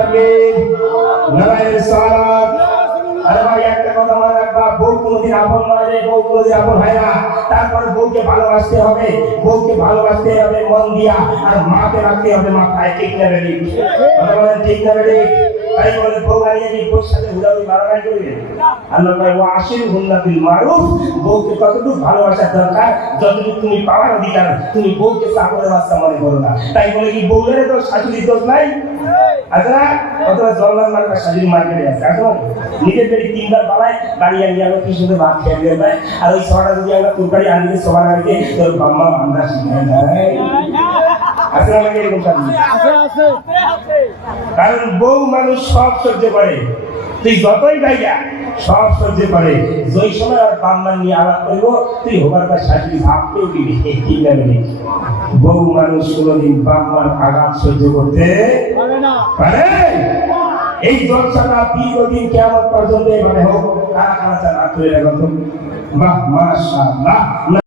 তাকবীর নারায়ে একটা কথা মনে রাখবা, বউ রে, বউ কোনোদিন আপন হয় না। ভালোবাসতে হবে, বউকে ভালোবাসতে হবে মন দিয়া, আর মাকে রাখতে হবে মাথায় ঠিক না রে ঠিক। না রে তাই বলে বউ আনিয়ে কি বউর সাথে হুড়াহুড়ি মারামারি করবে? আল্লাহ কয় ও আশির হুন্না বিল মারুফ। বউকে কতটুকু ভালোবাসার দরকার? যতটুকু তুমি পাওয়ার অধিকার তুমি বউকে চাকরের বাচ্চা মনে করো না। তাই বলে কি বউদের তো শাশুড়ির দোষ নাই? আছে না অথবা জল্লাদ মার্কা শাশুড়ি মার্কেটে আছে আছে না নিজের বাড়ি তিনবার পালায় বাড়ি আনিয়ে আমরা কি সুন্দর ভাত খেয়ে দিয়ে দেয়। আর ওই ছটা যদি আমরা তরকারি আনিয়ে সবার আগে তোর বাম্মা আমরা শিখাই আছে নাকি এরকম শাশুড়ি? কারণ বউ মানুষ সব সহ্য করে। তুই যতই গাইয়া সব সহ্য করে। যেই সময় আর বাম্মা নিয়ে আলাপ করব তুই হবার পর শাশুড়ি ভাবতেও দিবি। কি যাবে বউ মানুষ কোনোদিন বাম্মার আঘাত সহ্য করতে পারে এই জলসাটা দীর্ঘদিন কেমন পর্যন্ত এভাবে হোক কারা কারা চান হাত তুলে রাখো বাহ মাশাআল্লাহ।